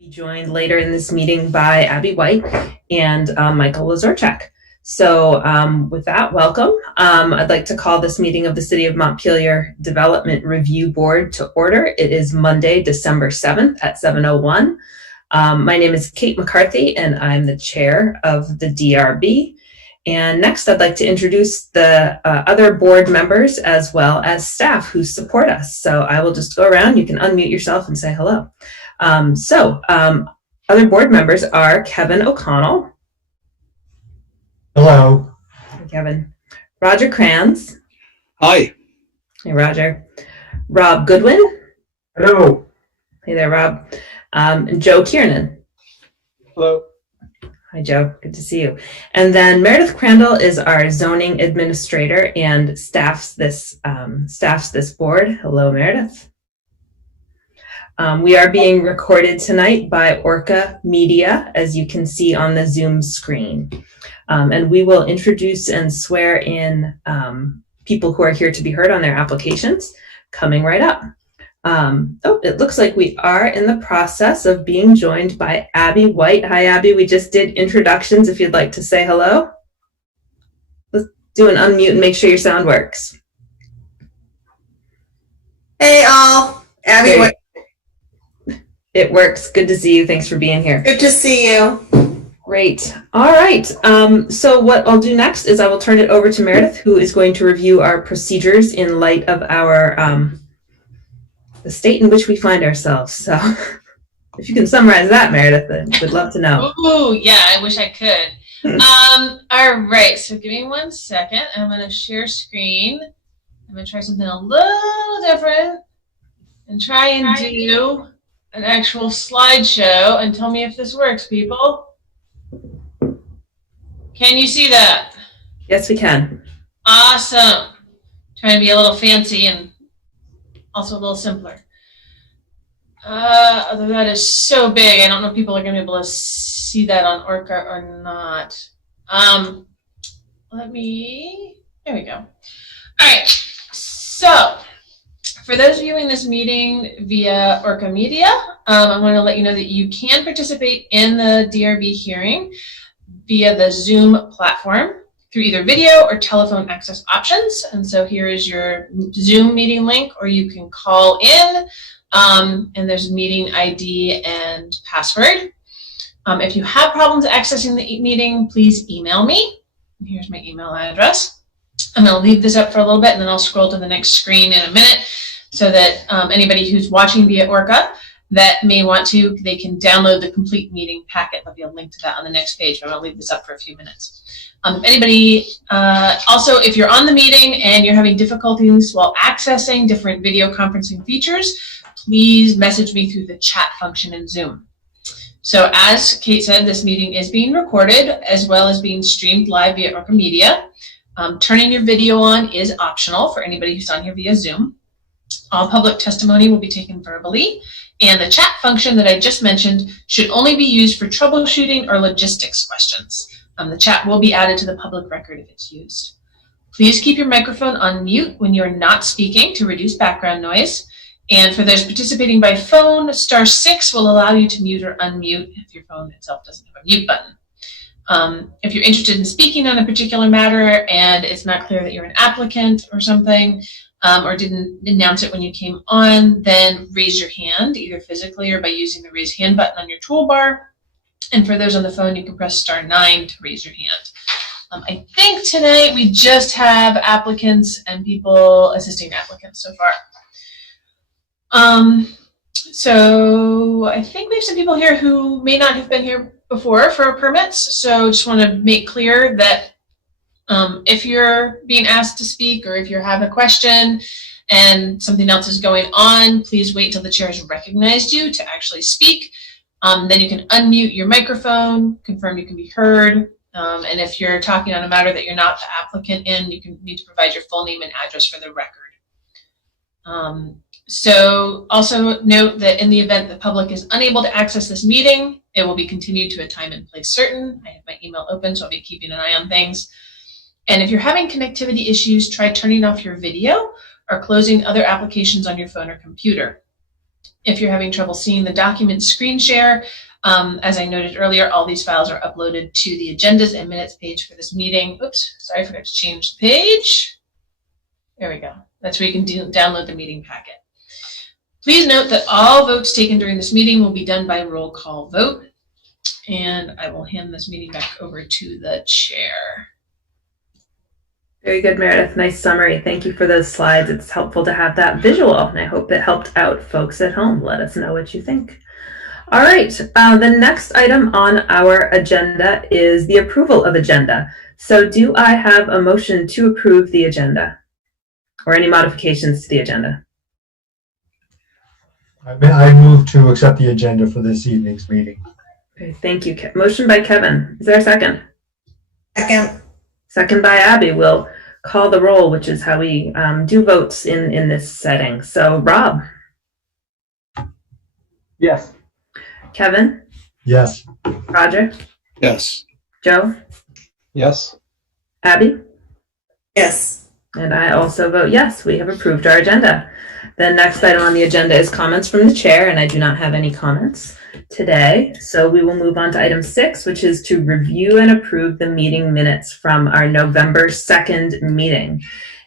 Be joined later in this meeting by Abby White and Michael Lazorchak. So with that, welcome. I'd like to call this meeting of the City of Montpelier Development Review Board to order. It is Monday, December 7th at 7:01. My name is Kate McCarthy, and I'm the chair of the DRB. And next, I'd like to introduce the other board members as well as staff who support us. So I will just go around. You can unmute yourself and say hello. Other board members are Kevin O'Connell. Hello. Hi, Kevin. Roger Kranz. Hi. Hey, Roger. Rob Goodwin. Hello. Hey there, Rob. And Joe Kiernan. Hello. Hi, Joe. Good to see you. And then Meredith Crandall is our zoning administrator and staffs this board. Hello, Meredith. We are being recorded tonight by ORCA Media, as you can see on the Zoom screen. And we will introduce and swear in people who are here to be heard on their applications coming right up. It looks like we are in the process of being joined by Abby White. Hi, Abby. We just did introductions. If you'd like to say hello, let's do an unmute and make sure your sound works. Hey, all. Abby White. It works. Good to see you. Thanks for being here. Good to see you. Great. All right. So what I'll do next is I will turn it over to Meredith, who is going to review our procedures in light of our the state in which we find ourselves. So if you can summarize that, Meredith, then we'd love to know. Oh, yeah, I wish I could. All right, so give me 1 second. I'm going to share screen. I'm going to try something a little different and try and do an actual slideshow and tell me if this works, people. Can you see that? Yes, we can. Awesome. Trying to be a little fancy and also a little simpler. Although that is so big, I don't know if people are going to be able to see that on ORCA or not. There we go. All right, so for those viewing this meeting via ORCA Media, I want to let you know that you can participate in the DRB hearing via the Zoom platform through either video or telephone access options. And so here is your Zoom meeting link, or you can call in, and there's meeting ID and password. If you have problems accessing the meeting, please email me. Here's my email address. I'm going to leave this up for a little bit, and then I'll scroll to the next screen in a minute so that anybody who's watching via ORCA that may want to, they can download the complete meeting packet. There'll be a link to that on the next page, but I'm going to leave this up for a few minutes. If anybody, also, if you're on the meeting and you're having difficulties while accessing different video conferencing features, please message me through the chat function in Zoom. So as Kate said, this meeting is being recorded as well as being streamed live via ORCA Media. Turning your video on is optional for anybody who's on here via Zoom. All public testimony will be taken verbally, and the chat function that I just mentioned should only be used for troubleshooting or logistics questions. The chat will be added to the public record if it's used. Please keep your microphone on mute when you're not speaking to reduce background noise. And for those participating by phone, *6 will allow you to mute or unmute if your phone itself doesn't have a mute button. If you're interested in speaking on a particular matter and it's not clear that you're an applicant or something, or didn't announce it when you came on, then raise your hand, either physically or by using the raise hand button on your toolbar. And for those on the phone, you can press *9 to raise your hand. I think tonight we just have applicants and people assisting applicants so far. So I think we have some people here who may not have been here before for permits. So just want to make clear that if you're being asked to speak, or if you have a question and something else is going on, please wait till the chair has recognized you to actually speak. Then you can unmute your microphone, confirm you can be heard. And if you're talking on a matter that you're not the applicant in, you need to provide your full name and address for the record. So also note that in the event the public is unable to access this meeting, it will be continued to a time and place certain. I have my email open, so I'll be keeping an eye on things. And if you're having connectivity issues, try turning off your video or closing other applications on your phone or computer. If you're having trouble seeing the document screen share, as I noted earlier, all these files are uploaded to the agendas and minutes page for this meeting. Oops, sorry, I forgot to change the page. There we go. That's where you can download the meeting packet. Please note that all votes taken during this meeting will be done by roll call vote. And I will hand this meeting back over to the chair. Very good, Meredith. Nice summary. Thank you for those slides. It's helpful to have that visual, and I hope it helped out folks at home. Let us know what you think. All right, the next item on our agenda is the approval of agenda. So do I have a motion to approve the agenda or any modifications to the agenda? I move to accept the agenda for this evening's meeting. Okay, thank you. Motion by Kevin. Is there a second? Second. Second by Abby. We'll call the roll, which is how we do votes in this setting. So Rob. Yes. Kevin. Yes. Roger. Yes. Joe. Yes. Abby. Yes. And I also vote yes. We have approved our agenda. The next item on the agenda is comments from the chair, and I do not have any comments today. So we will move on to item 6, which is to review and approve the meeting minutes from our November 2nd meeting.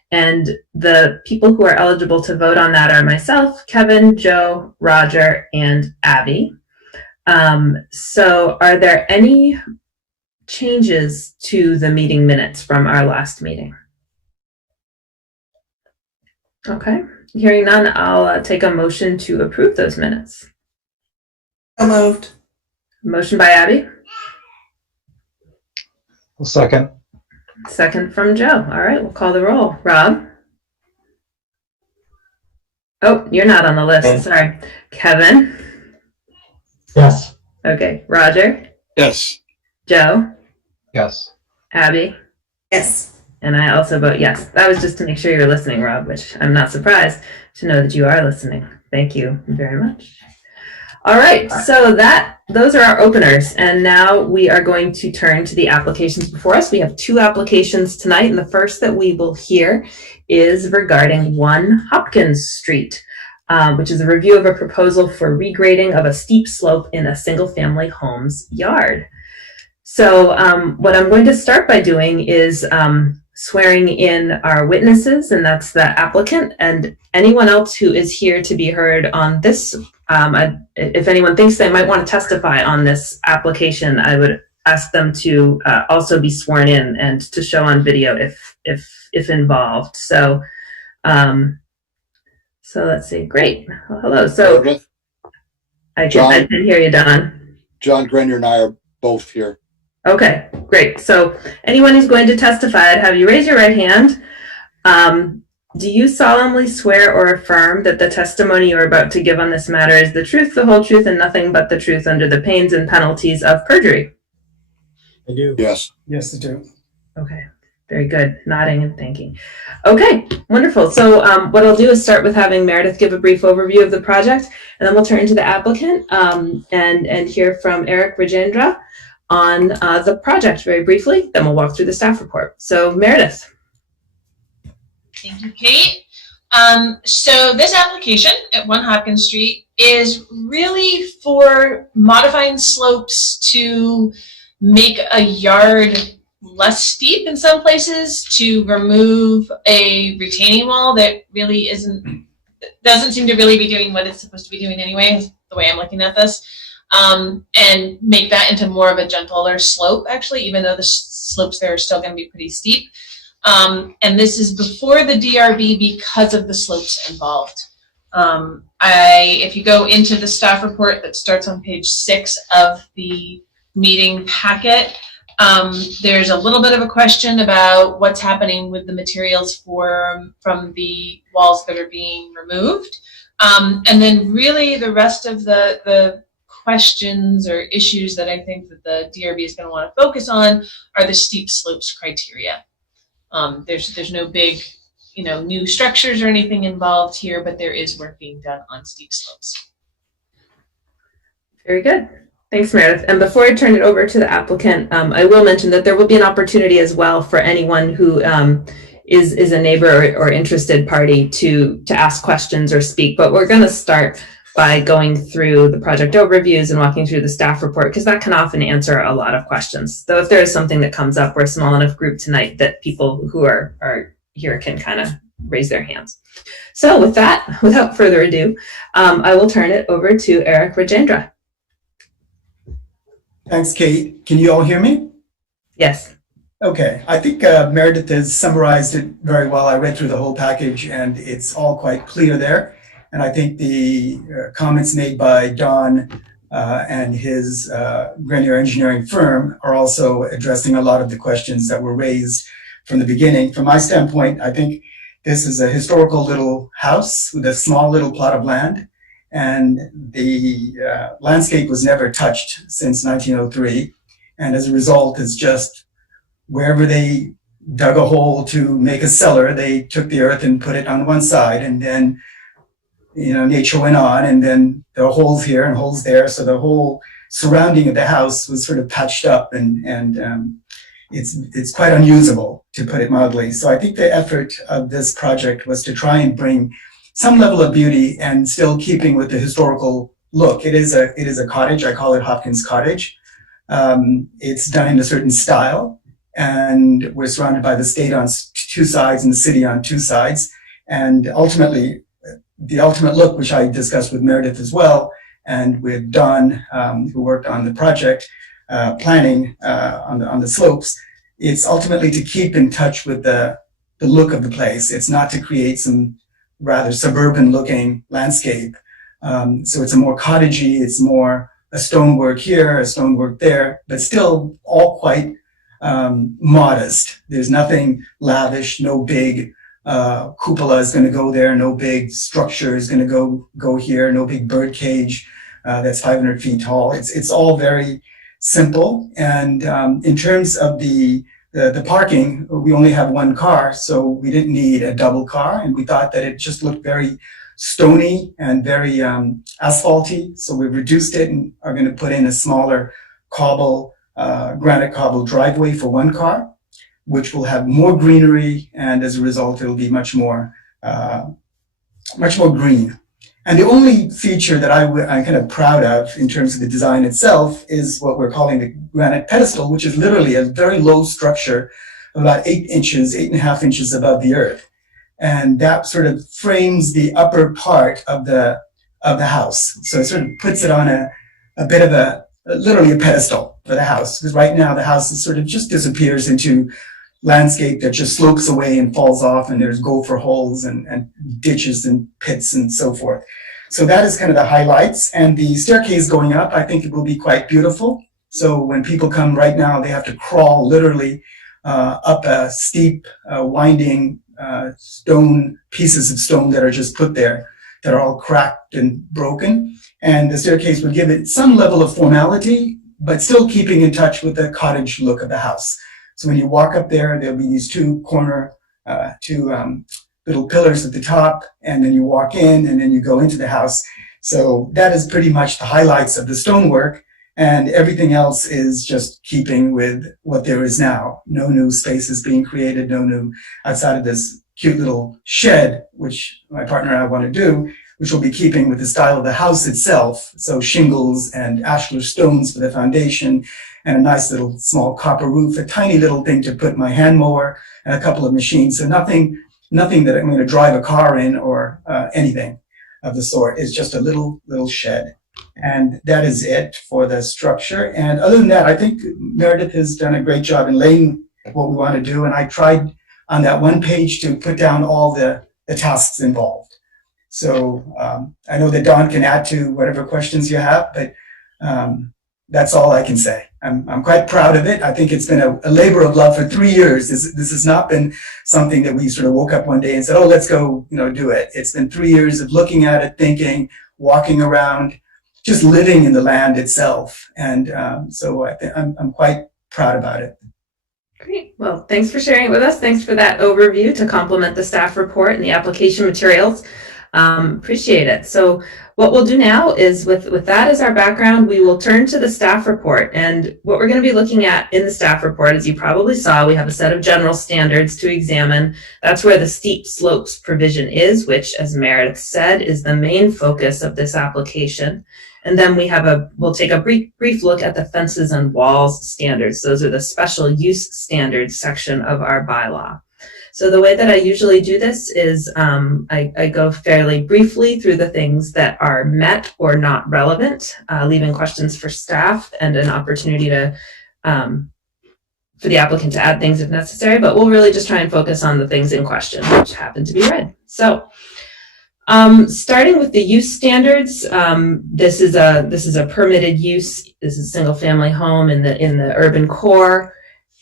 And the people who are eligible to vote on that are myself, Kevin, Joe, Roger, and Abby. So are there any changes to the meeting minutes from our last meeting? Okay, hearing none, I'll take a motion to approve those minutes. So moved. Motion by Abby, Second. second from Joe. All right, we'll call the roll. Rob? Oh, you're not on the list, sorry. Kevin? Yes. Okay, Roger? Yes. Joe? Yes. Abby? Yes. And I also vote yes. That was just to make sure you're listening, Rob, which I'm not surprised to know that you are listening. Thank you very much. All right, so those are our openers, and now we are going to turn to the applications before us. We have 2 applications tonight, and the first that we will hear is regarding 1 Hopkins Street, which is a review of a proposal for regrading of a steep slope in a single-family home's yard. So what I'm going to start by doing is swearing in our witnesses, and that's the applicant and anyone else who is here to be heard on this. If anyone thinks they might want to testify on this application, I would ask them to also be sworn in and to show on video if involved. So let's see. Great. Well, hello. So Meredith, I can hear you, Don. John Grenier and I are both here. Okay, great. So anyone who's going to testify, I'd have you raise your right hand. Do you solemnly swear or affirm that the testimony you're about to give on this matter is the truth, the whole truth, and nothing but the truth under the pains and penalties of perjury? I do. Yes. Yes, I do. Okay, very good. Nodding and thanking. Okay, wonderful. So what I'll do is start with having Meredith give a brief overview of the project, and then we'll turn to the applicant and hear from Eric Rajendra on the project very briefly. Then we'll walk through the staff report. So Meredith. Thank you, Kate. So this application at 1 Hopkins Street is really for modifying slopes to make a yard less steep in some places, to remove a retaining wall that really doesn't seem to really be doing what it's supposed to be doing anyway, the way I'm looking at this, and make that into more of a gentler slope, actually, even though the slopes there are still going to be pretty steep. And this is before the DRB because of the slopes involved. If you go into the staff report that starts on page 6 of the meeting packet, there's a little bit of a question about what's happening with the materials from the walls that are being removed. And then really the rest of the questions or issues that I think that the DRB is going to want to focus on are the steep slopes criteria. There's no big, new structures or anything involved here, but there is work being done on steep slopes. Very good. Thanks, Meredith. And before I turn it over to the applicant, I will mention that there will be an opportunity as well for anyone who is a neighbor or interested party to ask questions or speak. But we're going to start by going through the project overviews and walking through the staff report, because that can often answer a lot of questions. Though if there is something that comes up, we're a small enough group tonight that people who are here can kind of raise their hands. So with that, without further ado, I will turn it over to Eric Rajendra. Thanks, Kate. Can you all hear me? Yes. Okay. I think Meredith has summarized it very well. I read through the whole package and it's all quite clear there. And I think the comments made by Don and his Grenier engineering firm are also addressing a lot of the questions that were raised from the beginning. From my standpoint, I think this is a historical little house with a small little plot of land. And the landscape was never touched since 1903. And as a result, it's just wherever they dug a hole to make a cellar, they took the earth and put it on one side. And then, nature went on, and then there are holes here and holes there. So the whole surrounding of the house was sort of patched up, and it's quite unusable, to put it mildly. So I think the effort of this project was to try and bring some level of beauty and still keeping with the historical look. It is a cottage. I call it Hopkins Cottage. It's done in a certain style, and we're surrounded by the state on two sides and the city on two sides. And ultimately, the ultimate look, which I discussed with Meredith as well, and with Don, who worked on the project planning on the slopes, it's ultimately to keep in touch with the look of the place. It's not to create some rather suburban looking landscape. So it's a more cottagey, it's more a stonework here, a stonework there, but still all quite modest. There's nothing lavish, no big cupola is going to go there, no big structure is going to go here, no big bird cage that's 500 feet tall. It's all very simple. And in terms of the parking, we only have one car, so we didn't need a double car, and we thought that it just looked very stony and very asphalty. So we reduced it and are going to put in a smaller granite cobble driveway for one car, which will have more greenery, and as a result, it'll be much more green. And the only feature that I'm kind of proud of in terms of the design itself is what we're calling the Granite Pedestal, which is literally a very low structure, about 8.5 inches above the earth. And that sort of frames the upper part of the house. So it sort of puts it on a bit of literally a pedestal for the house. Because right now the house is sort of just disappears into landscape that just slopes away and falls off, and there's gopher holes and ditches and pits and so forth. So that is kind of the highlights. And the staircase going up, I think it will be quite beautiful. So when people come right now, they have to crawl literally up a steep, winding pieces of stone that are just put there, that are all cracked and broken. And the staircase would give it some level of formality, but still keeping in touch with the cottage look of the house. So when you walk up there, there'll be these two little pillars at the top, and then you walk in and then you go into the house. So that is pretty much the highlights of the stonework, and everything else is just keeping with what there is now. No new spaces being created, no new outside of this cute little shed, which my partner and I want to do, which will be keeping with the style of the house itself. So shingles and ashlar stones for the foundation, and a nice little small copper roof, a tiny little thing to put my hand mower and a couple of machines. So nothing that I'm going to drive a car in or anything of the sort. It's just a little shed. And that is it for the structure. And other than that, I think Meredith has done a great job in laying what we want to do. And I tried on that one page to put down all the tasks involved. So I know that Don can add to whatever questions you have, but that's all I can say. I'm quite proud of it. I think it's been a labor of love for 3 years. This has not been something that we sort of woke up one day and said, oh, let's go, do it. It's been 3 years of looking at it, thinking, walking around, just living in the land itself. And so I'm quite proud about it. Great. Well, thanks for sharing it with us. Thanks for that overview to complement the staff report and the application materials. Appreciate it. So what we'll do now is with that as our background, we will turn to the staff report. And what we're going to be looking at in the staff report, as you probably saw, we have a set of general standards to examine. That's where the steep slopes provision is, which, as Meredith said, is the main focus of this application. And then we'll take a brief look at the fences and walls standards. Those are the special use standards section of our bylaw. So the way that I usually do this is I go fairly briefly through the things that are met or not relevant, leaving questions for staff and an opportunity to for the applicant to add things if necessary, but we'll really just try and focus on the things in question, which happen to be read. So starting with the use standards, this is a permitted use. This is a single family home in the urban core.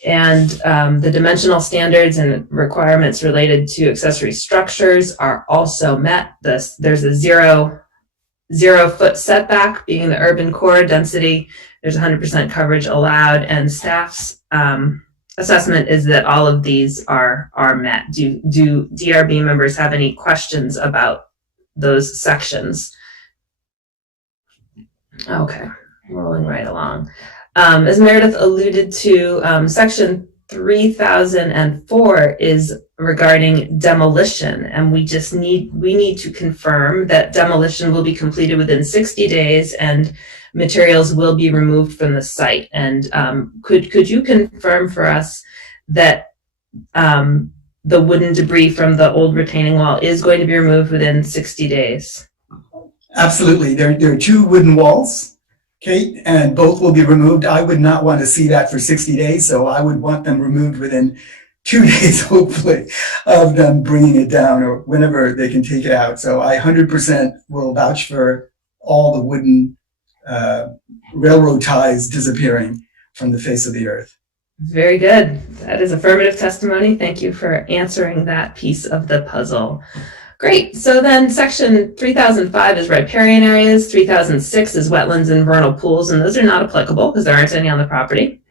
And the dimensional standards and requirements related to accessory structures are also met. There's a zero foot setback being the urban core density. There's 100% coverage allowed, and staff's assessment is that all of these are met. Do DRB members have any questions about those sections? Okay, rolling right along. As Meredith alluded to, section 3004 is regarding demolition, and we need to confirm that demolition will be completed within 60 days and materials will be removed from the site. And could you confirm for us that the wooden debris from the old retaining wall is going to be removed within 60 days? Absolutely. There are two wooden walls, Kate, and both will be removed. I would not want to see that for 60 days, so I would want them removed within 2 days, hopefully, of them bringing it down or whenever they can take it out. So I 100% will vouch for all the wooden railroad ties disappearing from the face of the earth. Very good. That is affirmative testimony. Thank you for answering that piece of the puzzle. Great. So then section 3005 is riparian areas, 3006 is wetlands and vernal pools, and those are not applicable because there aren't any on the property.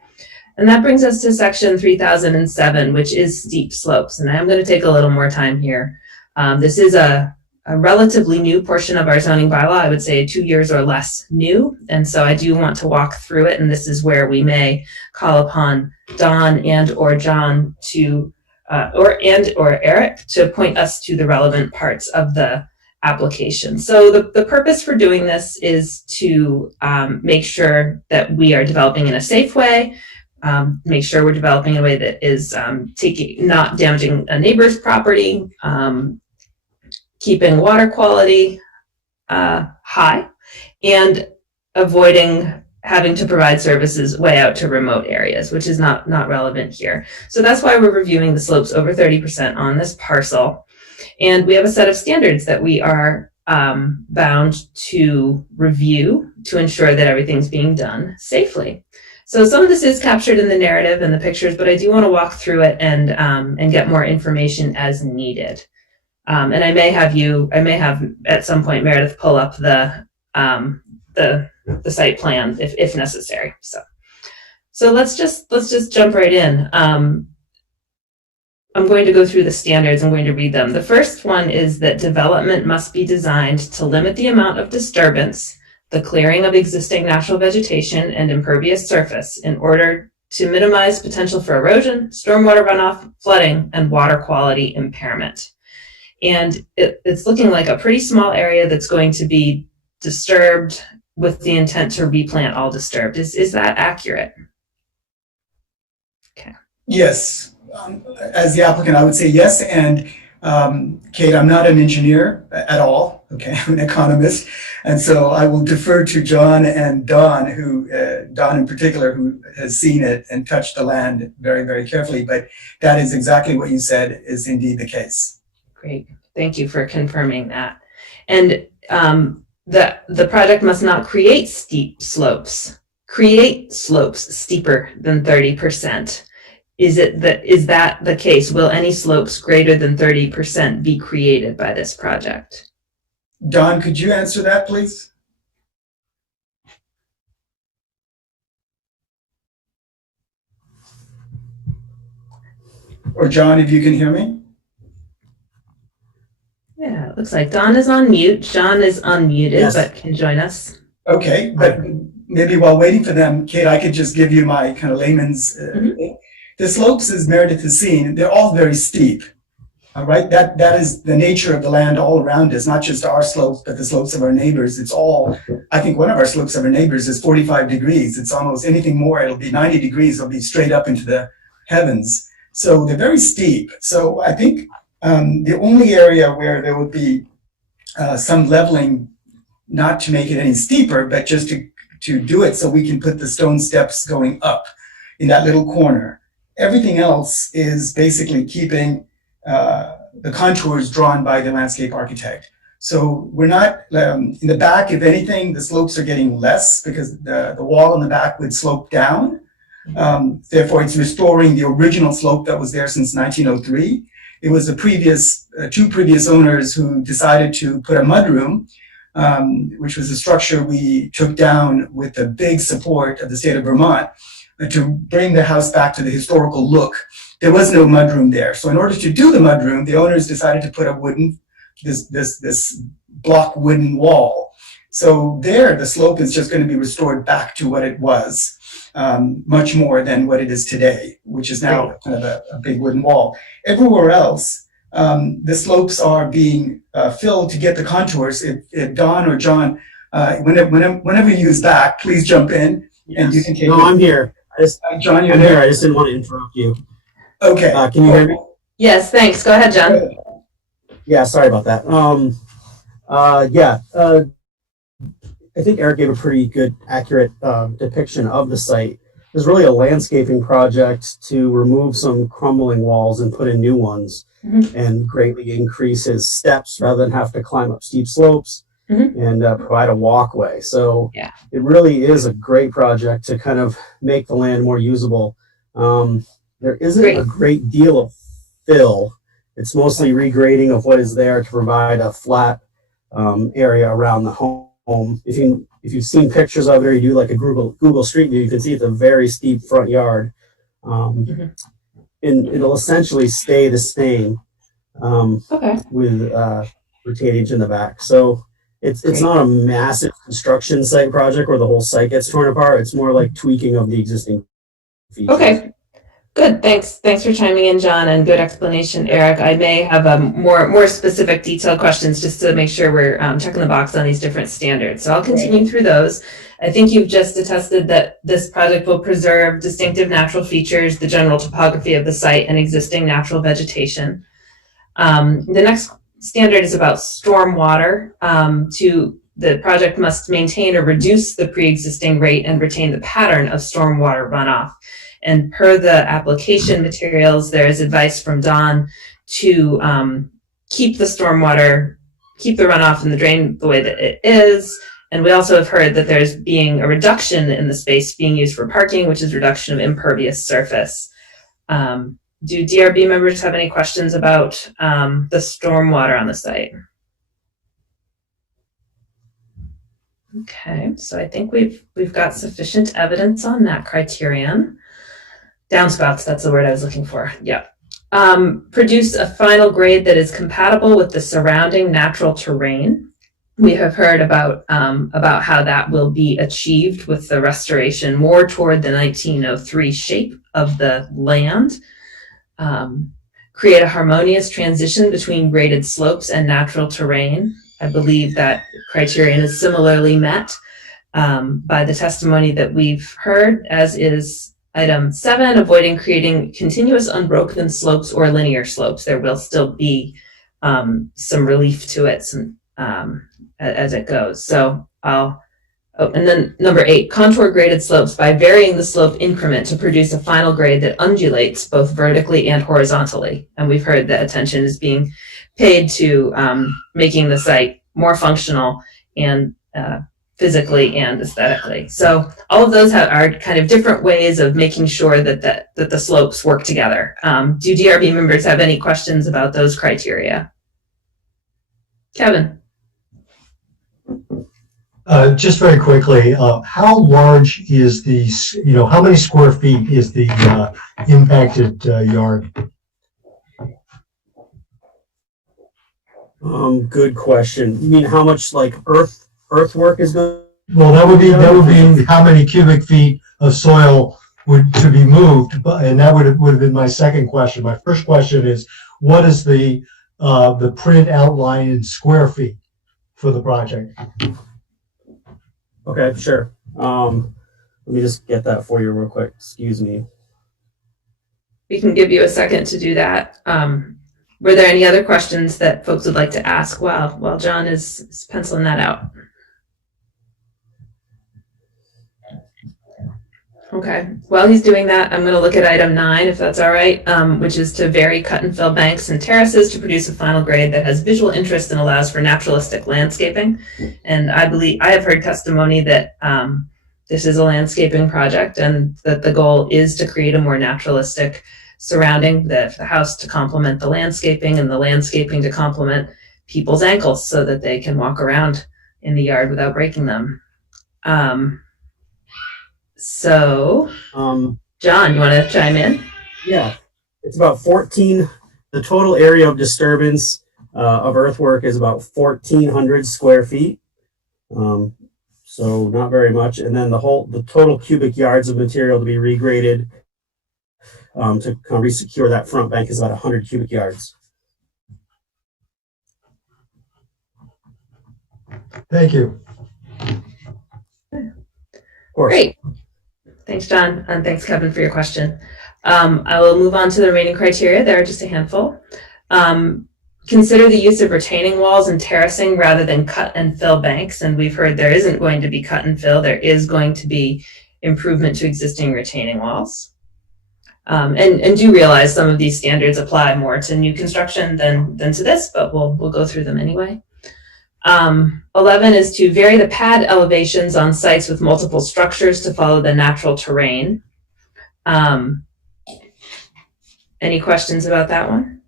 And that brings us to section 3007, which is steep slopes. And I'm going to take a little more time here. This is a relatively new portion of our zoning bylaw. I would say 2 years or less new. And so I do want to walk through it. And this is where we may call upon Don and or John to or Eric to point us to the relevant parts of the application. So the purpose for doing this is to make sure that we are developing in a safe way, make sure we're developing in a way that is not damaging a neighbor's property, keeping water quality high, and avoiding having to provide services way out to remote areas, which is not relevant here. So that's why we're reviewing the slopes over 30% on this parcel. And we have a set of standards that we are bound to review to ensure that everything's being done safely. So some of this is captured in the narrative and the pictures, but I do want to walk through it and get more information as needed. And I may have at some point Meredith pull up the site plan if necessary. So let's just jump right in. I'm going to go through the standards. I'm going to read them. The first one is that development must be designed to limit the amount of disturbance, the clearing of existing natural vegetation and impervious surface in order to minimize potential for erosion, stormwater runoff, flooding, and water quality impairment. And it's looking like a pretty small area that's going to be disturbed with the intent to replant all disturbed. Is that accurate? Okay. Yes. As the applicant, I would say yes. And Kate, I'm not an engineer at all. Okay, I'm an economist. And so I will defer to John and Don, Don in particular, who has seen it and touched the land very, very carefully. But that is exactly what you said is indeed the case. Great. Thank you for confirming that. And the project must not create steep slopes. Create slopes steeper than 30%. Is that the case? Will any slopes greater than 30% be created by this project? Don, could you answer that, please? Or John, if you can hear me? Yeah, looks like Don is on mute. John is unmuted, Yes. but can join us. Okay, but maybe while waiting for them, Kate, I could just give you my kind of layman's. The slopes, as Meredith has seen, they're all very steep. All right, that is the nature of the land all around us, not just our slopes, but the slopes of our neighbors. It's all, I think one of our slopes of our neighbors is 45 degrees. It's almost anything more, it'll be 90 degrees, it'll be straight up into the heavens. So they're very steep. So I think the only area where there would be some leveling, not to make it any steeper, but just to do it so we can put the stone steps going up in that little corner. Everything else is basically keeping the contours drawn by the landscape architect. So we're not, in the back, if anything, the slopes are getting less because the wall in the back would slope down. Therefore, it's restoring the original slope that was there since 1903. It was the previous, two previous owners who decided to put a mudroom, which was a structure we took down with the big support of the state of Vermont to bring the house back to the historical look. There was no mudroom there. So in order to do the mudroom, the owners decided to put a this block wooden wall. So there, the slope is just going to be restored back to what it was, much more than what it is today, which is now kind of a big wooden wall. Everywhere else, the slopes are being filled to get the contours. If Don or John, whenever you use back, please jump in and you can take it. No, I'm here. John, you're I'm there? here. I just didn't want to interrupt you. Okay. Can you hear me? Yes, thanks. Go ahead, John. Yeah, sorry about that. I think Eric gave a pretty good, accurate depiction of the site. There's really a landscaping project to remove some crumbling walls and put in new ones, and greatly increase his steps rather than have to climb up steep slopes, and provide a walkway. So it really is a great project to kind of make the land more usable. There isn't a great deal of fill. It's mostly regrading of what is there to provide a flat area around the home. If you've seen pictures of it, or you do like a Google Street View, you can see it's a very steep front yard. And it'll essentially stay the same with retainage in the back. So it's not a massive construction site project where the whole site gets torn apart. It's more like tweaking of the existing features. Okay. Good. Thanks for chiming in, John, and good explanation, Eric. I may have more specific detailed questions just to make sure we're checking the box on these different standards. So I'll continue through those. I think you've just attested that this project will preserve distinctive natural features, the general topography of the site, and existing natural vegetation. The next standard is about stormwater. The project must maintain or reduce the pre-existing rate and retain the pattern of stormwater runoff. And per the application materials, there is advice from Don to keep the stormwater, keep the runoff in the drain the way that it is. And we also have heard that there's being a reduction in the space being used for parking, which is reduction of impervious surface. Do DRB members have any questions about the stormwater on the site? Okay, so I think we've got sufficient evidence on that criterion. Downspouts, that's the word I was looking for. Yeah. Produce a final grade that is compatible with the surrounding natural terrain. We have heard about how that will be achieved with the restoration more toward the 1903 shape of the land. Create a harmonious transition between graded slopes and natural terrain. I believe that criterion is similarly met by the testimony that we've heard, as is Item 7, avoiding creating continuous unbroken slopes or linear slopes. There will still be some relief to it as it goes. So and then number 8, contour graded slopes by varying the slope increment to produce a final grade that undulates both vertically and horizontally. And we've heard that attention is being paid to making the site more functional and physically and aesthetically. So all of those are kind of different ways of making sure that the slopes work together. Do DRB members have any questions about those criteria? Kevin? Just very quickly, how large is how many square feet is the impacted yard? Good question. You mean how much like earthwork is going? Well, that would be how many cubic feet of soil would to be moved, and that would have been my second question. My first question is, what is the print outline in square feet for the project? Okay, sure. Let me just get that for you real quick. Excuse me. We can give you a second to do that. Were there any other questions that folks would like to ask while John is penciling that out? Okay, while he's doing that, I'm going to look at item 9, if that's all right, which is to vary cut and fill banks and terraces to produce a final grade that has visual interest and allows for naturalistic landscaping. And I have heard testimony that this is a landscaping project and that the goal is to create a more naturalistic surrounding the house to complement the landscaping and the landscaping to complement people's ankles so that they can walk around in the yard without breaking them. So, John, you want to chime in? Yeah, it's about 14. The total area of disturbance of earthwork is about 1,400 square feet. So not very much. And then the total cubic yards of material to be regraded to kind of resecure that front bank is about 100 cubic yards. Thank you. Of course. Great. Thanks, John, and thanks, Kevin, for your question. I will move on to the remaining criteria. There are just a handful. Consider the use of retaining walls and terracing rather than cut and fill banks. And we've heard there isn't going to be cut and fill. There is going to be improvement to existing retaining walls. And do realize some of these standards apply more to new construction than to this, but we'll go through them anyway. 11 is to vary the pad elevations on sites with multiple structures to follow the natural terrain. Any questions about that one?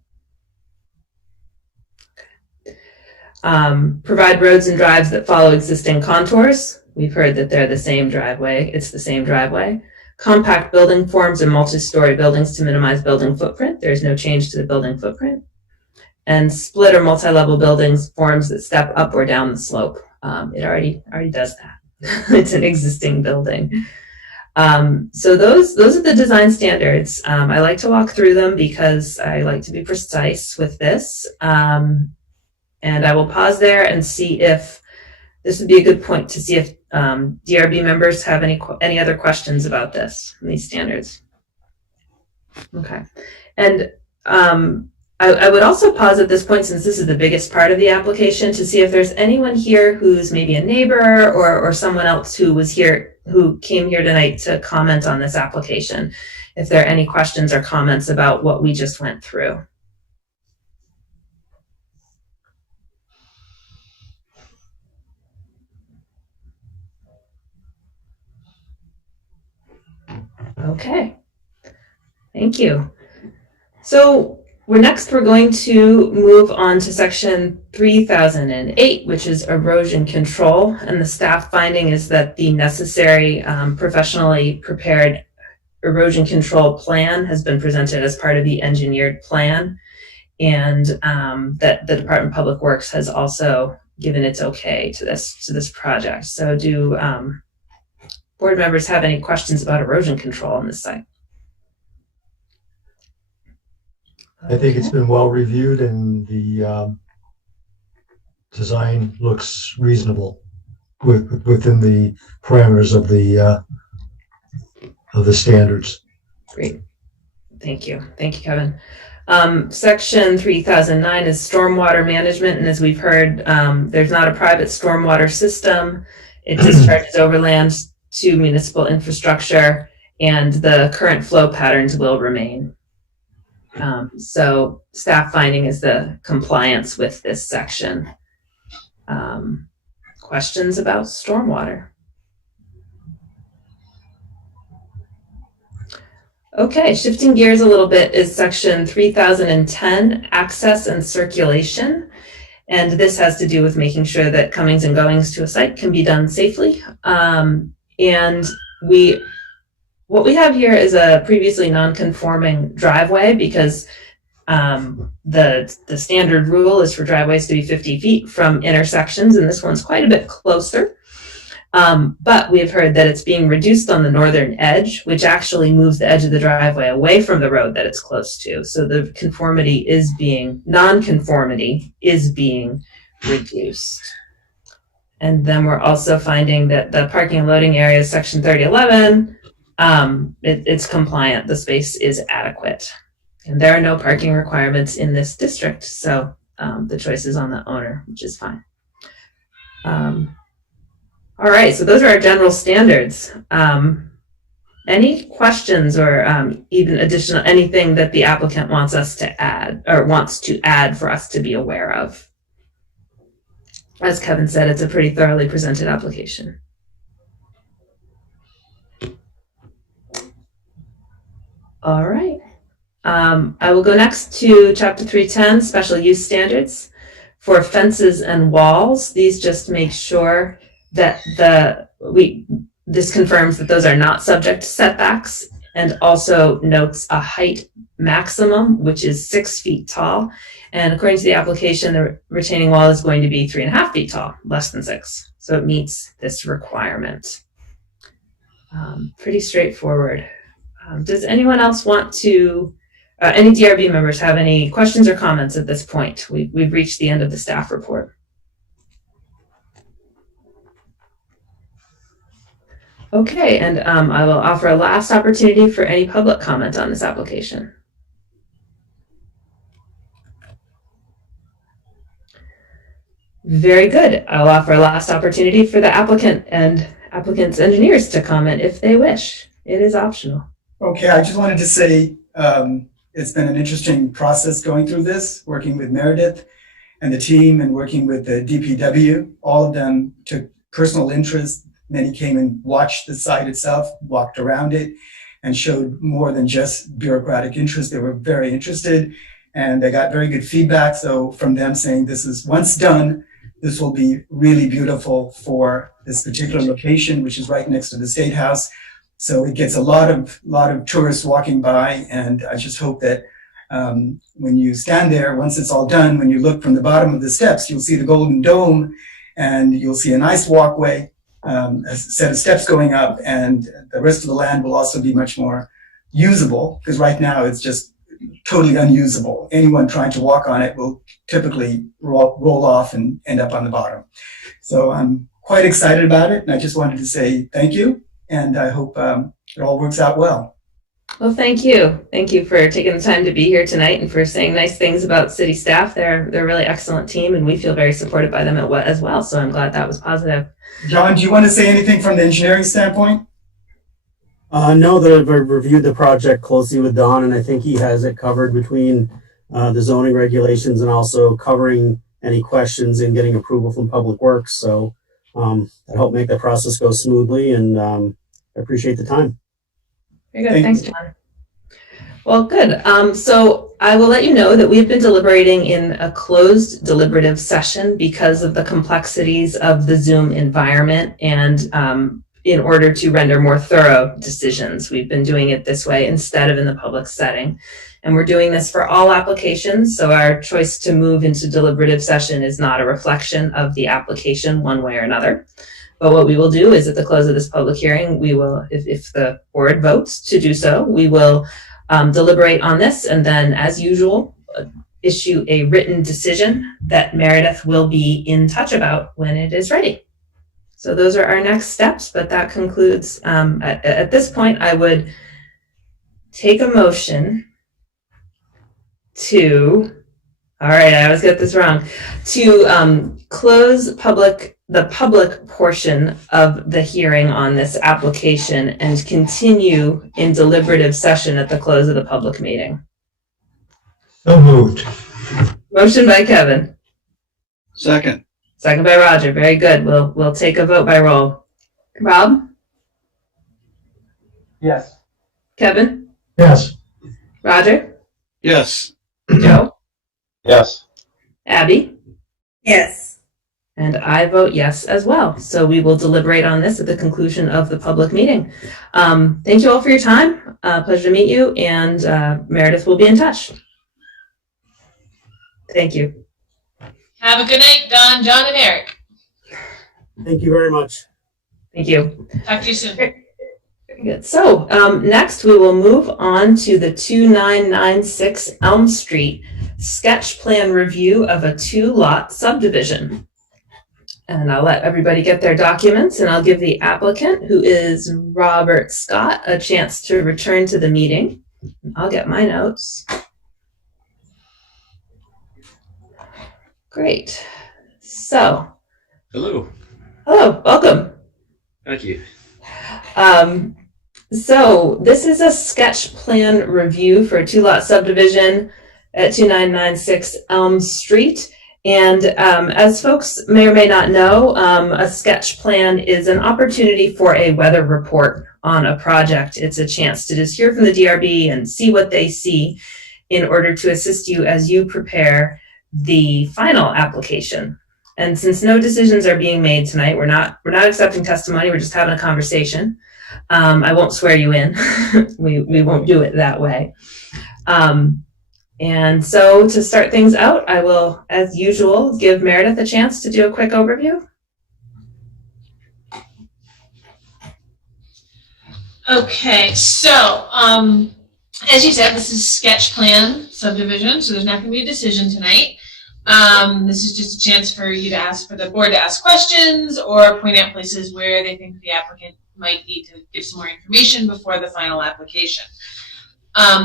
Provide roads and drives that follow existing contours. We've heard that they're the same driveway. It's the same driveway. Compact building forms and multi-story buildings to minimize building footprint. There's no change to the building footprint. And split or multi-level buildings forms that step up or down the slope. It already does that. It's an existing building. So those are the design standards. I like to walk through them because I like to be precise with this. And I will pause there and see if this would be a good point to see if DRB members have any other questions about these standards. Okay. And I would also pause at this point, since this is the biggest part of the application, to see if there's anyone here who's maybe a neighbor or someone else who came here tonight to comment on this application, if there are any questions or comments about what we just went through. Okay, thank you. So we're going to move on to section 3008, which is erosion control. And the staff finding is that the necessary professionally prepared erosion control plan has been presented as part of the engineered plan. And that the Department of Public Works has also given its okay to this project. So do board members have any questions about erosion control on this site? I think it's been well reviewed and the design looks reasonable within the parameters of the standards. Great. Thank you. Thank you, Kevin. Section 3009 is stormwater management. And as we've heard, there's not a private stormwater system. It discharges overland to municipal infrastructure, and the current flow patterns will remain. So staff finding is the compliance with this section. Questions about stormwater? Okay, shifting gears a little bit is section 3010, access and circulation. And this has to do with making sure that comings and goings to a site can be done safely. And what we have here is a previously non-conforming driveway because The standard rule is for driveways to be 50 feet from intersections, and this one's quite a bit closer. But we've heard that it's being reduced on the northern edge, which actually moves the edge of the driveway away from the road that it's close to. So the non-conformity is being reduced. And then we're also finding that the parking and loading area, section 3011, it's compliant. The space is adequate. And there are no parking requirements in this district. So the choice is on the owner, which is fine. All right, so those are our general standards. Any questions or even additional, anything that the applicant wants us to add or wants to add for us to be aware of? As Kevin said, it's a pretty thoroughly presented application. All right. I will go next to Chapter 310, Special Use Standards for fences and walls. These just make sure that this confirms that those are not subject to setbacks, and also notes a height maximum, which is 6 feet tall. And according to the application, the retaining wall is going to be 3.5 feet tall, less than 6. So it meets this requirement. Pretty straightforward. Does anyone else want to, any DRB members have any questions or comments at this point? We've reached the end of the staff report. Okay, and I will offer a last opportunity for any public comment on this application. Very good. I'll offer a last opportunity for the applicant and applicant's engineers to comment if they wish. It is optional. Okay, I just wanted to say it's been an interesting process going through this, working with Meredith and the team and working with the DPW. All of them took personal interest. Many came and watched the site itself, walked around it, and showed more than just bureaucratic interest. They were very interested, and they got very good feedback. So from them saying this is, once done, this will be really beautiful for this particular location, which is right next to the State House. So it gets a lot of tourists walking by, and I just hope that when you stand there, once it's all done, when you look from the bottom of the steps, you'll see the Golden Dome, and you'll see a nice walkway, a set of steps going up, and the rest of the land will also be much more usable, because right now it's just totally unusable. Anyone trying to walk on it will typically roll off and end up on the bottom. So I'm quite excited about it, and I just wanted to say thank you, and I hope it all works out well. Well, thank you. Thank you for taking the time to be here tonight and for saying nice things about city staff. They're a really excellent team, and we feel very supported by them as well. So I'm glad that was positive. John, do you want to say anything from the engineering standpoint? No, that I've reviewed the project closely with Don, and I think he has it covered between the zoning regulations and also covering any questions and getting approval from Public Works. So that helped make the process go smoothly, and I appreciate the time. Very good. Thanks, John. Well, good. So I will let you know that we've been deliberating in a closed deliberative session because of the complexities of the Zoom environment, and in order to render more thorough decisions, we've been doing it this way instead of in the public setting. And we're doing this for all applications, so our choice to move into deliberative session is not a reflection of the application one way or another. But what we will do is at the close of this public hearing, we will, if the board votes to do so, we will deliberate on this, and then as usual, issue a written decision that Meredith will be in touch about when it is ready. So those are our next steps, but that concludes, at this point, I would take a motion to, all right, I always get this wrong, to close the public portion of the hearing on this application and continue in deliberative session at the close of the public meeting. So moved. Motion by Kevin. Second. Second by Roger. Very good. We'll take a vote by roll. Rob? Yes. Kevin? Yes. Roger? Yes. Joe? Yes. Abby? Yes. And I vote yes as well. So we will deliberate on this at the conclusion of the public meeting. Thank you all for your time. Pleasure to meet you, and Meredith will be in touch. Thank you. Have a good night, Don, John, and Eric. Thank you very much. Thank you. Talk to you soon. Very good. So next we will move on to the 2996 Elm Street sketch plan review of a 2-lot subdivision. And I'll let everybody get their documents, and I'll give the applicant, who is Robert Scott, a chance to return to the meeting. I'll get my notes. Great. So, Hello. welcome. Thank you. So this is a sketch plan review for a 2-lot subdivision at 2996 Elm Street. And as folks may or may not know, a sketch plan is an opportunity for a weather report on a project. It's a chance to just hear from the DRB and see what they see in order to assist you as you prepare the final application. And since no decisions are being made tonight, we're not accepting testimony, we're just having a conversation. I won't swear you in. we won't do it that way. And so to start things out, I will, as usual, give Meredith a chance to do a quick overview. Okay, so as you said, this is sketch plan subdivision, so there's not going to be a decision tonight. This is just a chance for you to ask, for the board to ask questions or point out places where they think the applicant might need to give some more information before the final application.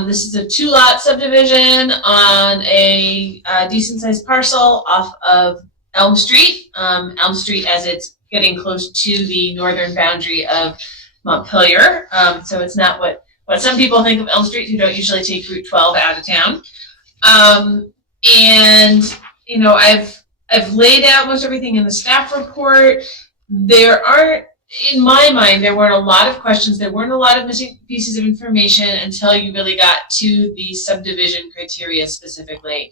This is a 2-lot subdivision on a decent sized parcel off of Elm Street. Elm Street as it's getting close to the northern boundary of Montpelier. So it's not what some people think of Elm Street who don't usually take Route 12 out of town. And you know, I've laid out most everything in the staff report. There aren't, in my mind, there weren't a lot of questions. There weren't a lot of missing pieces of information until you really got to the subdivision criteria specifically,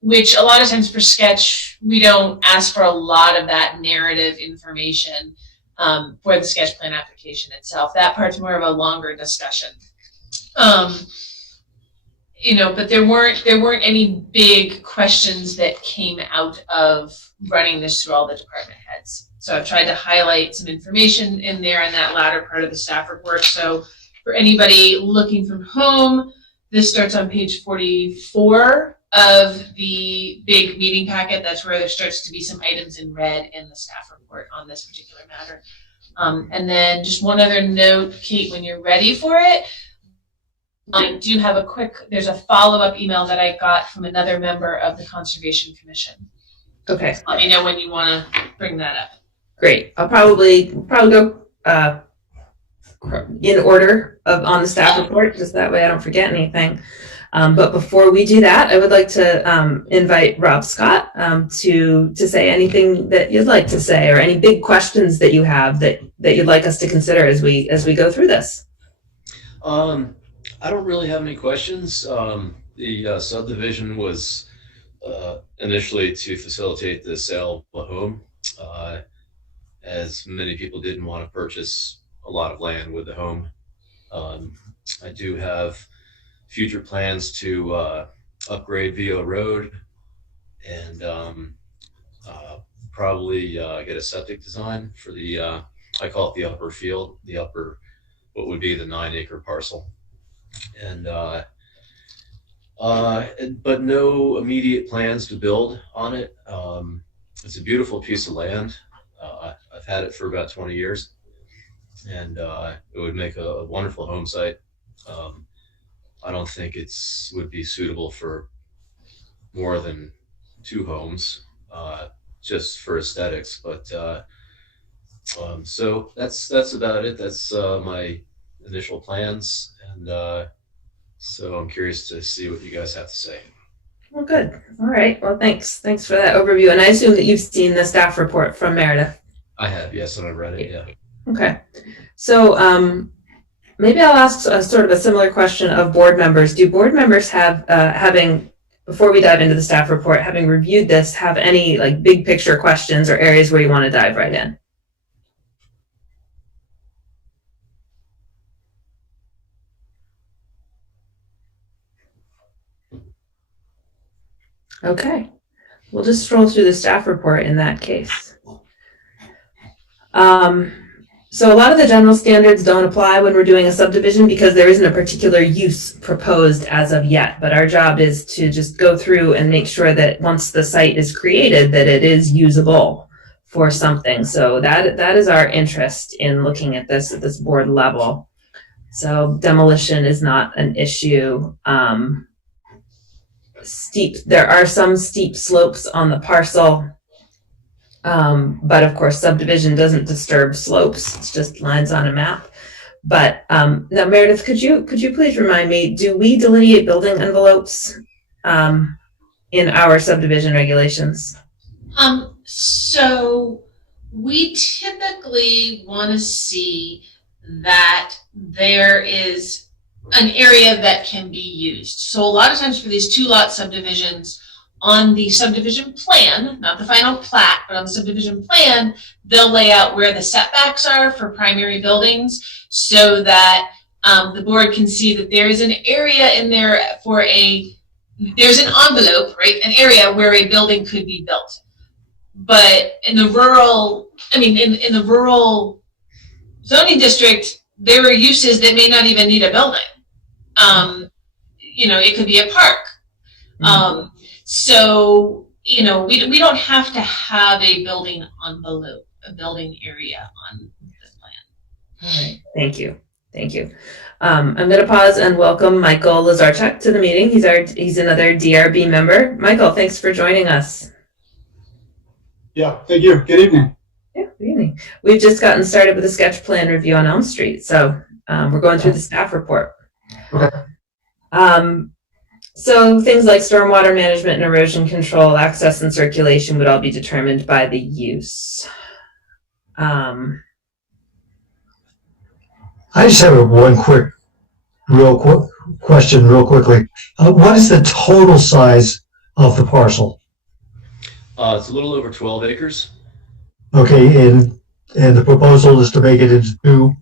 which a lot of times for sketch, we don't ask for a lot of that narrative information for the sketch plan application itself. That part's more of a longer discussion. You know, but there weren't any big questions that came out of running this through all the department heads. So I've tried to highlight some information in there in that latter part of the staff report. So for anybody looking from home, this starts on page 44 of the big meeting packet. That's where there starts to be some items in red in the staff report on this particular matter. And then just one other note, Kate, when you're ready for it, I do have there's a follow-up email that I got from another member of the Conservation Commission. Okay. Let me know when you want to bring that up. Great. I'll probably go in order on the staff report, just that way I don't forget anything. But before we do that, I would like to invite Rob Scott to say anything that you'd like to say, or any big questions that you have that you'd like us to consider as we go through this. I don't really have any questions. The subdivision was initially to facilitate the sale of a home, as many people didn't want to purchase a lot of land with the home. I do have future plans to upgrade VO Road and probably get a septic design for the, I call it the upper field, what would be the 9-acre parcel. And but no immediate plans to build on it. It's a beautiful piece of land. I've had it for about 20 years, and it would make a wonderful home site. I don't think would be suitable for more than 2 homes, just for aesthetics. But so that's about it. That's my initial plans, and so I'm curious to see what you guys have to say. Well, good. All right. Well, thanks for that overview. And I assume that you've seen the staff report from Meredith. I have, yes, and I've read it. Yeah. Okay. So maybe I'll ask sort of a similar question of board members. Do board members have, before we dive into the staff report, having reviewed this, have any like big picture questions or areas where you want to dive right in? Okay. We'll just stroll through the staff report in that case. So a lot of the general standards don't apply when we're doing a subdivision because there isn't a particular use proposed as of yet. But our job is to just go through and make sure that once the site is created, that it is usable for something. So that is our interest in looking at this board level. So demolition is not an issue. There are some steep slopes on the parcel. But of course, subdivision doesn't disturb slopes. It's just lines on a map. But now, Meredith, could you please remind me, do we delineate building envelopes in our subdivision regulations? So we typically want to see that there is an area that can be used. So a lot of times for these 2-lot subdivisions, on the subdivision plan, not the final plat, but on the subdivision plan, they'll lay out where the setbacks are for primary buildings so that the board can see that there is an area in there there's an envelope, right? An area where a building could be built. But in the rural, in the rural zoning district, there are uses that may not even need a building. It could be a park. So, we don't have to have a building envelope, a building area on the plan. All right, thank you. I'm going to pause and welcome Michael Lazarchuk to the meeting. He's another DRB member. Michael, thanks for joining us. Yeah, thank you. Good evening. Yeah, good evening. We've just gotten started with a sketch plan review on Elm Street, so we're going through the staff report. Okay. So things like stormwater management and erosion control, access and circulation would all be determined by the use. I just have one question real quickly. What is the total size of the parcel? It's a little over 12 acres. Okay, and the proposal is to make it into two?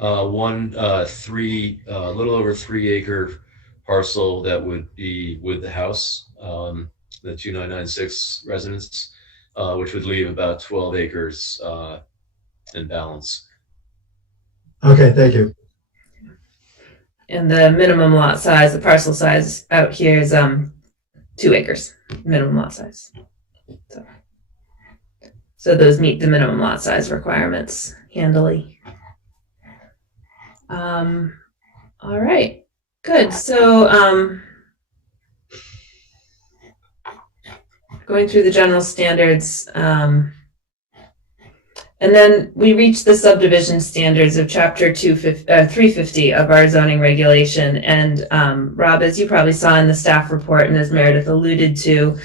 A little over 3 acre parcel that would be with the house, the 2996 residence, which would leave about 12 acres in balance. Okay, thank you. And the minimum lot size, the parcel size out here is 2 acres, minimum lot size. So those meet the minimum lot size requirements handily. All right, good. So going through the general standards, and then we reach the subdivision standards of Chapter 350 of our zoning regulation. And Rob, as you probably saw in the staff report, and as Meredith alluded to,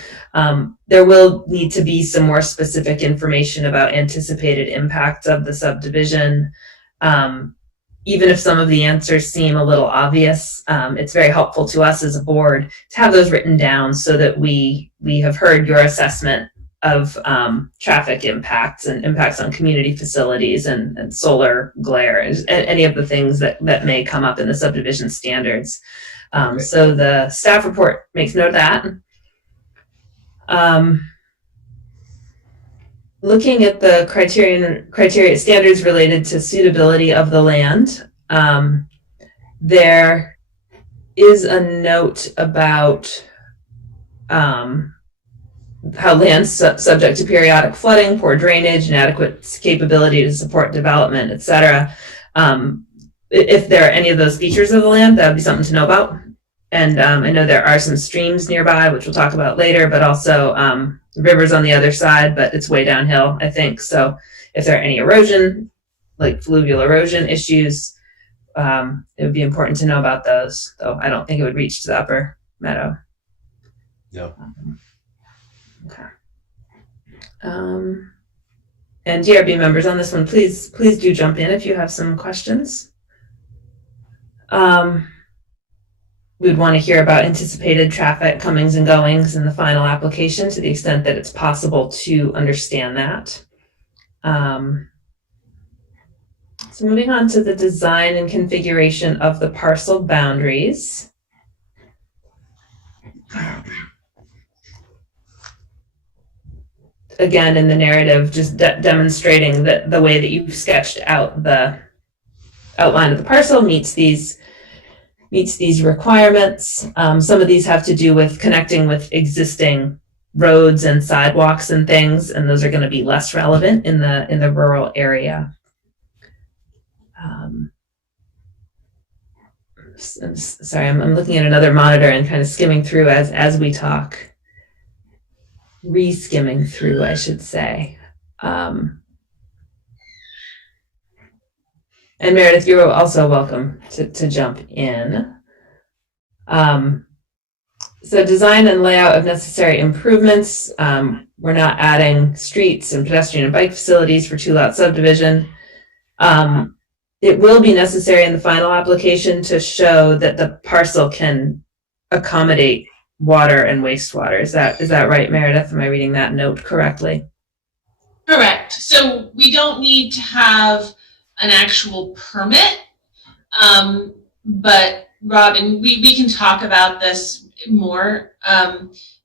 there will need to be some more specific information about anticipated impacts of the subdivision. Even if some of the answers seem a little obvious, it's very helpful to us as a board to have those written down so that we have heard your assessment of traffic impacts and impacts on community facilities and solar glare, and any of the things that may come up in the subdivision standards. So the staff report makes note of that. Looking at the criteria standards related to suitability of the land, there is a note about how land's subject to periodic flooding, poor drainage, inadequate capability to support development, etc. If there are any of those features of the land, that would be something to know about. And I know there are some streams nearby, which we'll talk about later, but also rivers on the other side, but it's way downhill, I think. So if there are any erosion, like fluvial erosion issues, it would be important to know about those, though I don't think it would reach to the upper meadow. No. Okay. And DRB members on this one, please do jump in if you have some questions. We'd want to hear about anticipated traffic comings and goings in the final application to the extent that it's possible to understand that. So moving on to the design and configuration of the parcel boundaries. again, in the narrative, just demonstrating that the way that you've sketched out the outline of the parcel meets these requirements. Some of these have to do with connecting with existing roads and sidewalks and things, and those are going to be less relevant in the rural area. Sorry, I'm looking at another monitor and kind of skimming through as we talk. Re-skimming through, I should say. And Meredith, you're also welcome to jump in. So design and layout of necessary improvements. We're not adding streets and pedestrian and bike facilities for 2-lot subdivision. It will be necessary in the final application to show that the parcel can accommodate water and wastewater. Is that right, Meredith? Am I reading that note correctly? Correct. So we don't need to have an actual permit, but Robin, we can talk about this more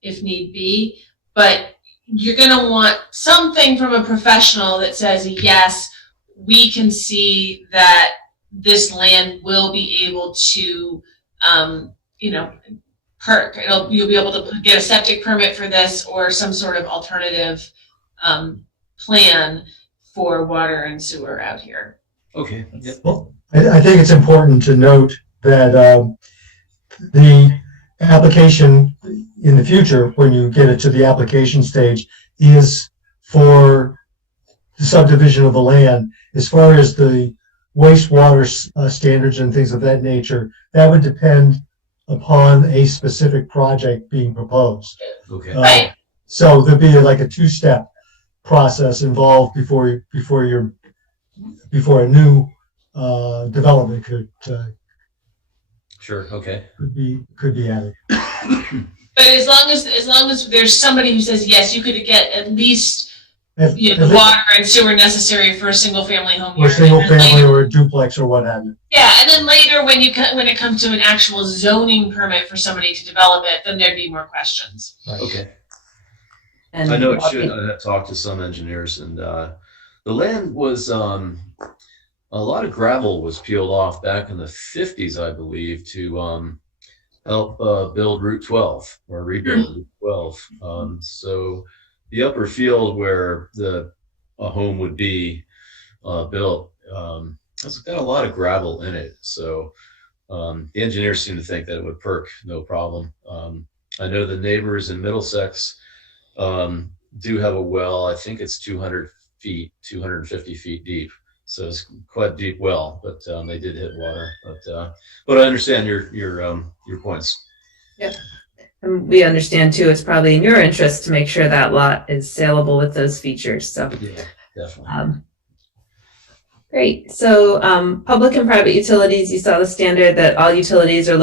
if need be, but you're going to want something from a professional that says, yes, we can see that this land will be able to, perk. You'll be able to get a septic permit for this or some sort of alternative plan for water and sewer out here. Okay. Yep. Well, I think it's important to note that the application in the future, when you get it to the application stage, is for the subdivision of the land. As far as the wastewater standards and things of that nature, that would depend upon a specific project being proposed. Okay. Right. So there'd be like a 2-step process involved before a new development Sure. Okay. could be added. But as long as there's somebody who says, yes, you could get at least the water and sewer necessary for a single family home. Or single family or a duplex or what have you. Yeah, and then later when it comes to an actual zoning permit for somebody to develop it, then there'd be more questions. Right. Okay. And I know it should. I have talked to some engineers, and the land was a lot of gravel was peeled off back in the 50s, I believe, to help build Route 12 or rebuild Route 12. So the upper field where a home would be built has got a lot of gravel in it. So the engineers seem to think that it would perk no problem. I know the neighbors in Middlesex do have a well. I think it's 250 feet deep. So it's quite a deep well, but they did hit water. But I understand your points. Yep. And we understand too, it's probably in your interest to make sure that lot is saleable with those features. So yeah, definitely. Great. So public and private utilities, you saw the standard that all utilities are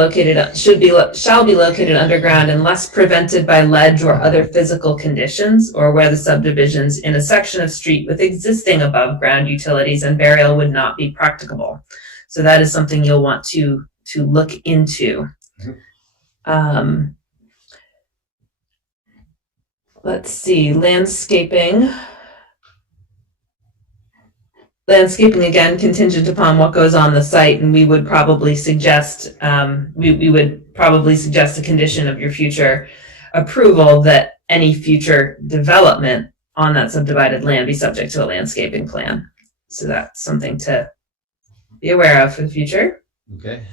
shall be located underground unless prevented by ledge or other physical conditions, or where the subdivisions in a section of street with existing above ground utilities and burial would not be practicable. So that is something you'll want to look into. Mm-hmm. Let's see, landscaping. Landscaping, again, contingent upon what goes on the site, and we would probably suggest we would probably suggest a condition of your future approval that any future development on that subdivided land be subject to a landscaping plan. So that's something to be aware of for the future. Okay.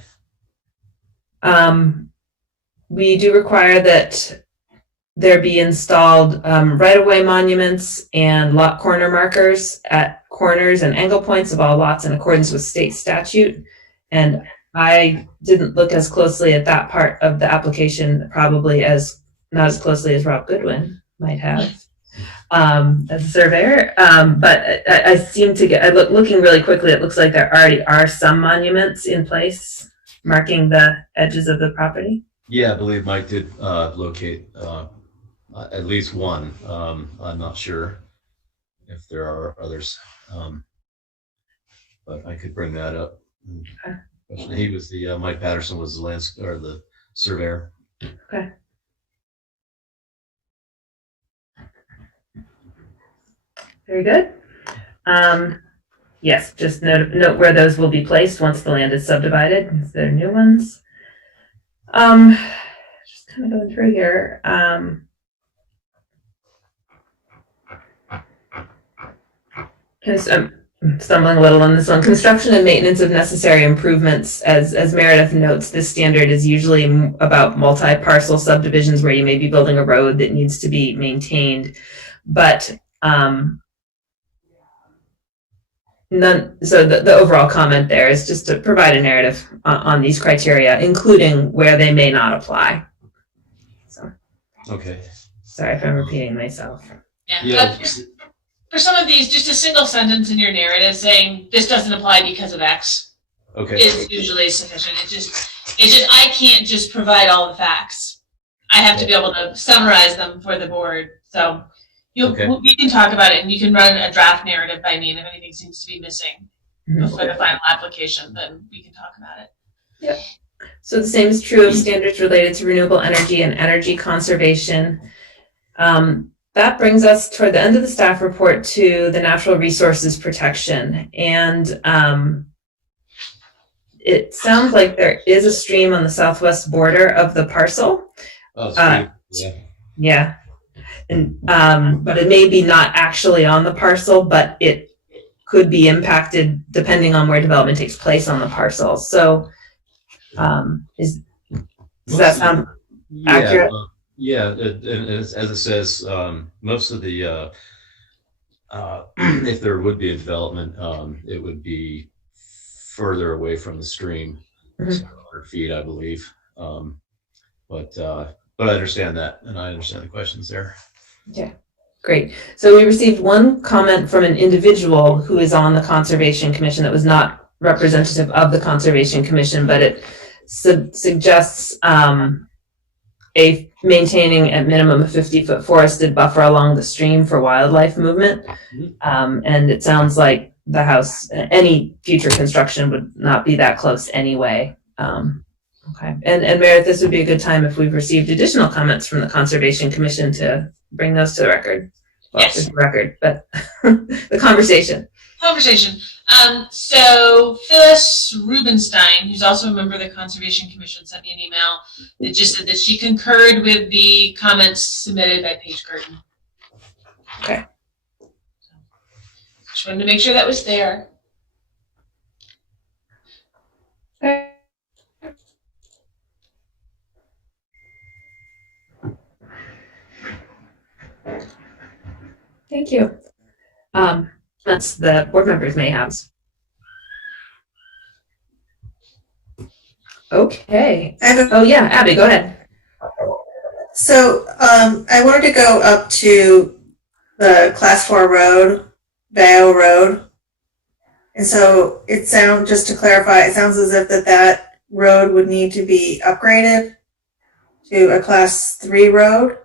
We do require that there be installed right-of-way monuments and lot corner markers at corners and angle points of all lots in accordance with state statute. And I didn't look as closely at that part of the application, probably not as closely as Rob Goodwin might have as a surveyor. But I seem to looking really quickly, it looks like there already are some monuments in place marking the edges of the property. Yeah, I believe Mike did locate at least one. I'm not sure if there are others, but I could bring that up. Okay. He was Mike Patterson was the surveyor. Okay. Very good. Yes, just note where those will be placed once the land is subdivided. Is there new ones? Just kind of going through here. I'm stumbling a little on this one. Construction and maintenance of necessary improvements. As Meredith notes, this standard is usually about multi-parcel subdivisions where you may be building a road that needs to be maintained. But so the overall comment there is just to provide a narrative on these criteria, including where they may not apply. So, Okay. sorry if I'm repeating myself. Yeah. For some of these, just a single sentence in your narrative saying this doesn't apply because of X is usually sufficient. It's just I can't just provide all the facts. I have to be able to summarize them for the board. So you can talk about it, and you can run a draft narrative by me, and if anything seems to be missing before the final application, then we can talk about it. Yep. So the same is true of standards related to renewable energy and energy conservation. That brings us toward the end of the staff report to the natural resources protection. And it sounds like there is a stream on the southwest border of the parcel. Oh, yeah. And, but it may be not actually on the parcel, but it could be impacted depending on where development takes place on the parcel. So does that sound accurate? Yeah, and as it says, most of the, if there would be a development, it would be further away from the stream, 100 feet, I believe. But I understand that, and I understand the questions there. Yeah, great. So we received one comment from an individual who is on the Conservation Commission that was not representative of the Conservation Commission, but it suggests maintaining at minimum a 50-foot forested buffer along the stream for wildlife movement. And it sounds like the house, any future construction would not be that close anyway. Okay. And Meredith, this would be a good time if we've received additional comments from the Conservation Commission to bring those to the record. Well, Yes. the record, but the conversation. So Phyllis Rubenstein, who's also a member of the Conservation Commission, sent me an email that just said that she concurred with the comments submitted by Paige Curtin. Okay. Just wanted to make sure that was there. Okay. Thank you. That's the board members may have. Okay. Oh yeah, Abby, go ahead. So I wanted to go up to the Class 4 road, Vale Road. And so it sounds, just to clarify, it sounds as if that road would need to be upgraded to a Class 3 road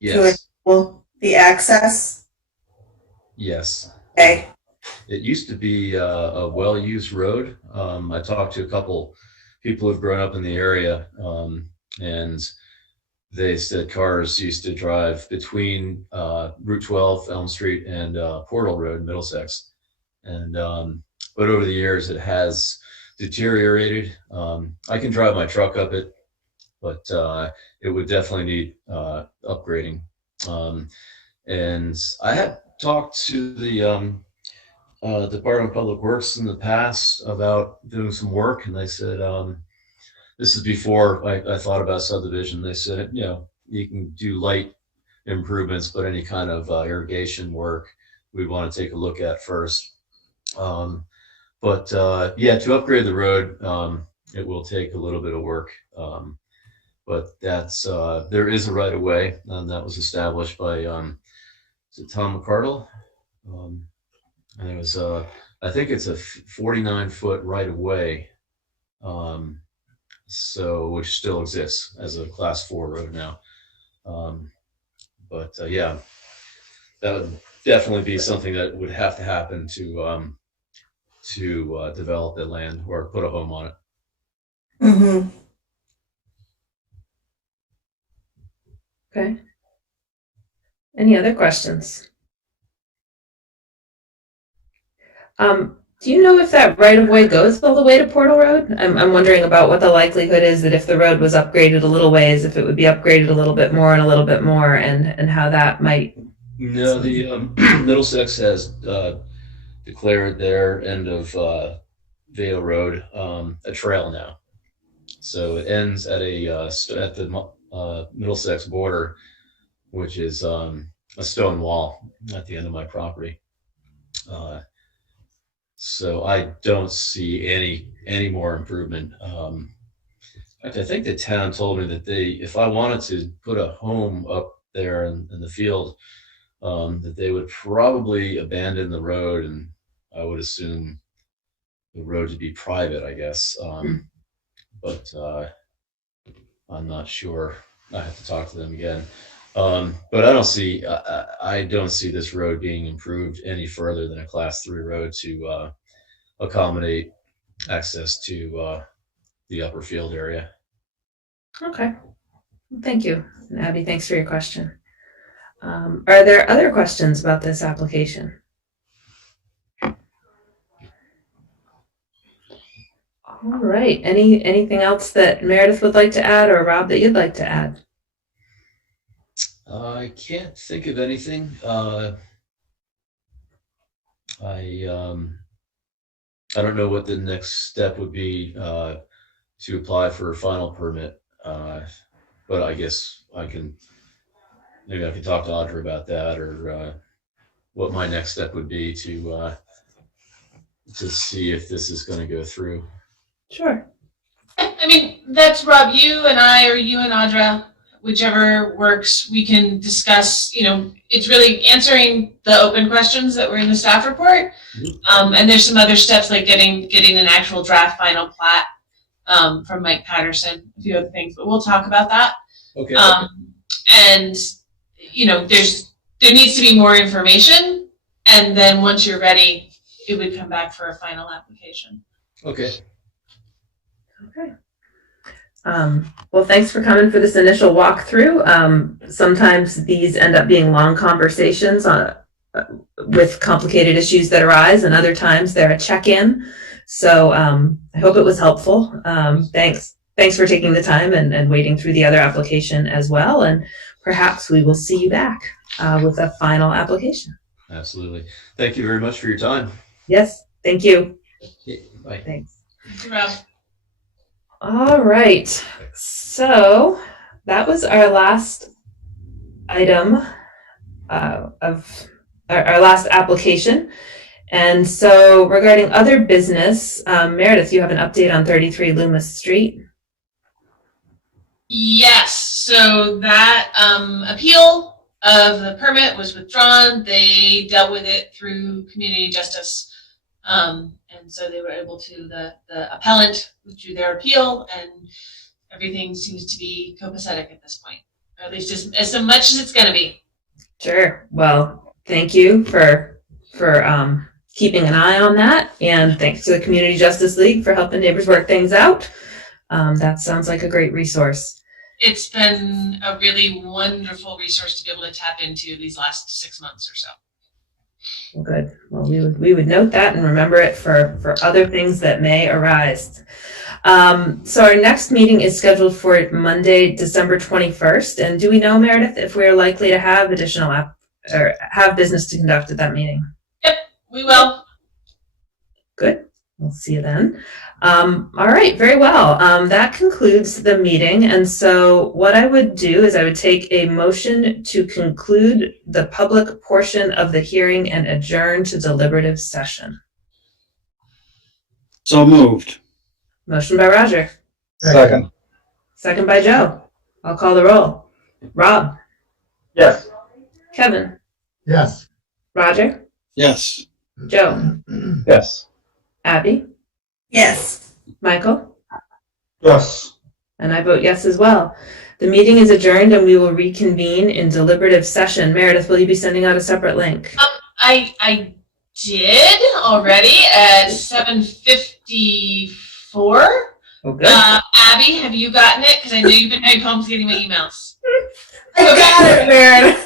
to enable the access. Yes. Okay. It used to be a well-used road. I talked to a couple people who've grown up in the area, and they said cars used to drive between Route 12, Elm Street, and Portal Road, Middlesex. And but over the years, it has deteriorated. I can drive my truck up it, but it would definitely need upgrading. And I had talked to the Department of Public Works in the past about doing some work, and they said, this is before I thought about subdivision. They said, you know, you can do light improvements, but any kind of irrigation work we'd want to take a look at first. Yeah, to upgrade the road, it will take a little bit of work. But that's there is a right of way, and that was established by is it Tom McCardle? And it was I think it's a 49-foot right of way, so which still exists as a Class 4 road now. Yeah, that would definitely be something that would have to happen to develop the land or put a home on it. Mm-hmm. Okay. Any other questions? Do you know if that right of way goes all the way to Portal Road? I'm wondering about what the likelihood is that if the road was upgraded a little ways, if it would be upgraded a little bit more and a little bit more, and how that might. No, the Middlesex has declared their end of Vale Road a trail now. So it ends at at the Middlesex border, which is a stone wall at the end of my property. So I don't see any more improvement. In fact, I think the town told me that if I wanted to put a home up there in the field, that they would probably abandon the road, and I would assume the road to be private, I guess. But I'm not sure. I have to talk to them again. But I don't see this road being improved any further than a Class 3 road to accommodate access to the upper field area. Okay. Thank you. And Abby, thanks for your question. Are there other questions about this application? All right. Anything else that Meredith would like to add, or Rob that you'd like to add? I can't think of anything. I don't know what the next step would be to apply for a final permit, but I guess maybe I can talk to Audra about that, or what my next step would be to see if this is going to go through. Sure. I mean, that's Rob, you and I, or you and Audra, whichever works, we can discuss. It's really answering the open questions that were in the staff report. And there's some other steps like getting an actual draft final plat from Mike Patterson, a few other things, but we'll talk about that. Okay. And there needs to be more information, and then once you're ready, it would come back for a final application. Okay. Okay. Well, thanks for coming for this initial walkthrough. Sometimes these end up being long conversations with complicated issues that arise, and other times they're a check-in. So I hope it was helpful. Thanks for taking the time and wading through the other application as well. And perhaps we will see you back with a final application. Absolutely. Thank you very much for your time. Yes, thank you. Yeah, bye. Thanks. Thank you, Rob. All right. So that was our last item of our last application. And so regarding other business, Meredith, you have an update on 33 Loomis Street. Yes, so that appeal of the permit was withdrawn. They dealt with it through community justice. And so they were able to, the appellant withdrew their appeal, and everything seems to be copacetic at this point, or at least as much as it's going to be. Sure. Well, thank you for keeping an eye on that, and thanks to the Community Justice League for helping neighbors work things out. That sounds like a great resource. It's been a really wonderful resource to be able to tap into these last 6 months or so. Well, good. Well, we would note that and remember it for other things that may arise. So our next meeting is scheduled for Monday, December 21st. And do we know, Meredith, if we're likely to have additional or have business to conduct at that meeting? Yep, we will. Good. We'll see you then. All right, very well. That concludes the meeting. And so what I would do is I would take a motion to conclude the public portion of the hearing and adjourn to deliberative session. So moved. Motion by Roger. Second. Second by Joe. I'll call the roll. Rob. Yes. Kevin. Yes. Roger. Yes. Joe. Yes. Abby. Yes. Michael. Yes. And I vote yes as well. The meeting is adjourned and we will reconvene in deliberative session. Meredith, will you be sending out a separate link? I did already at 7:54. Oh, good. Abby, have you gotten it? Because I know you've been having problems getting my emails. I got it, Meredith.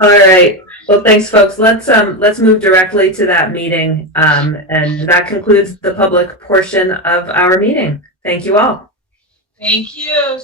All right. Well, thanks, folks. Let's move directly to that meeting, and that concludes the public portion of our meeting. Thank you all. Thank you.